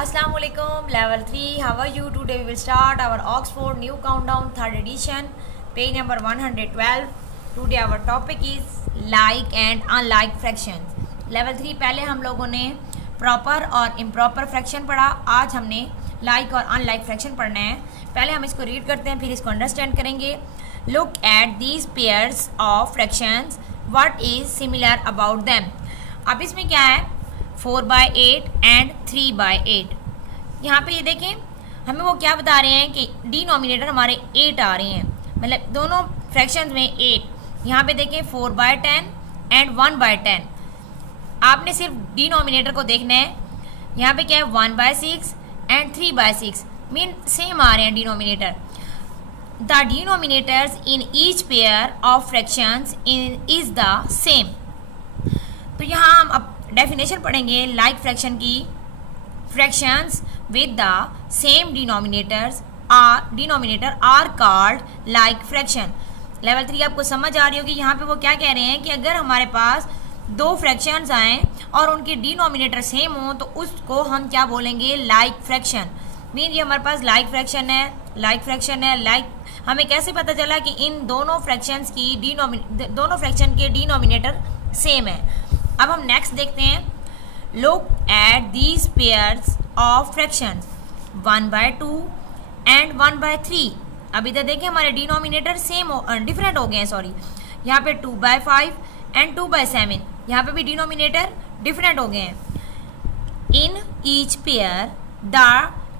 Assalamu alaikum, level 3. How are you? Today we will start our Oxford New Countdown 3rd edition, page number 112. Today our topic is like and unlike fractions. Level 3 पहले हम लोगों ने proper और improper fraction पढ़ा. आज हमने like और unlike fraction पढ़ना है. पहले हम इसको रीड करते हैं, फिर इसको अंडरस्टैंड करेंगे. Look at these pairs of fractions, what is similar about them. अब इसमें क्या है, 4/8 एंड 3/8. यहाँ पे ये देखें, हमें वो क्या बता रहे हैं कि डिनोमिनेटर हमारे 8 आ रहे हैं, मतलब दोनों फ्रैक्शंस में 8. यहाँ पे देखें 4/10 एंड 1/10. आपने सिर्फ डिनोमिनेटर को देखना है. यहाँ पे क्या है, 1/6 एंड 3/6 मीन सेम आ रहे हैं denominator. The denominators in each pair of fractions is the same. तो यहाँ हम अब डेफिनेशन पढ़ेंगे लाइक फ्रैक्शन की. Fractions with the same denominator are called like fraction. Level 3 आपको समझ आ रही होगी. यहाँ पे वो क्या कह रहे हैं कि अगर हमारे पास दो फ्रैक्शंस आएँ और उनके डिनोमिनेटर सेम हो तो उसको हम क्या बोलेंगे, लाइक फ्रैक्शन. मीन ये हमारे पास लाइक फ्रैक्शन है, लाइक फ्रैक्शन है. लाइक हमें कैसे पता चला कि इन दोनों फ्रैक्शंस की दोनों फ्रैक्शन के डिनोमिनेटर सेम है. अब हम नेक्स्ट देखते हैं. Look at these pairs of fractions 1/2 and 1/3. अभी तक देखिए हमारे डिनोमिनेटर डिफरेंट हो गए हैं. सॉरी, यहाँ पे 2/5 एंड 2/7. यहाँ पे भी डिनोमिनेटर डिफरेंट हो गए हैं. In each pair the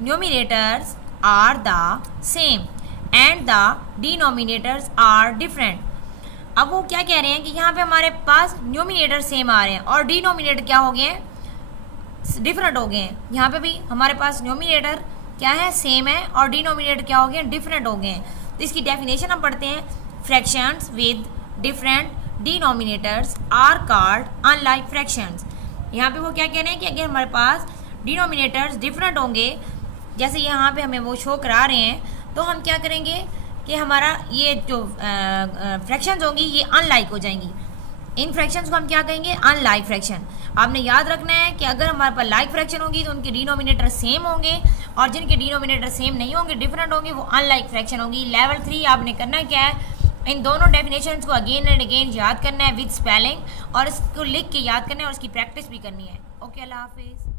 numerators are the same and the denominators are different. अब वो क्या कह रहे हैं कि यहाँ पे हमारे पास न्यूमिनेटर सेम आ रहे हैं और डिनोमिनेटर क्या हो गए हैं, डिफरेंट हो गए हैं. यहाँ पे भी हमारे पास न्यूमिनेटर क्या है, सेम है, और डिनोमिनेटर क्या हो गए हैं, डिफरेंट हो गए हैं. तो इसकी डेफिनेशन हम पढ़ते हैं. Fractions with different denominators are called unlike fractions. यहाँ पे वो क्या कह रहे हैं कि अगर हमारे पास डिनोमिनेटर्स डिफरेंट होंगे, जैसे यहाँ पे हमें वो शो करा रहे हैं, तो हम क्या करेंगे कि हमारा ये जो फ्रैक्शंस होंगी ये अनलाइक हो जाएंगी. इन फ्रैक्शंस को हम क्या कहेंगे, अनलाइक फ्रैक्शन. आपने याद रखना है कि अगर हमारे पास लाइक फ्रैक्शन होगी तो उनके डिनोमिनेटर सेम होंगे, और जिनके डिनोमिनेटर सेम नहीं होंगे, डिफरेंट होंगे, वो अनलाइक फ्रैक्शन होगी. लेवल 3 आपने करना क्या है, इन दोनों डेफिनेशंस को अगेन एंड अगेन याद करना है विद स्पेलिंग, और इसको लिख के याद करना है और उसकी प्रैक्टिस भी करनी है. ओके, अल्लाह हाफिज़.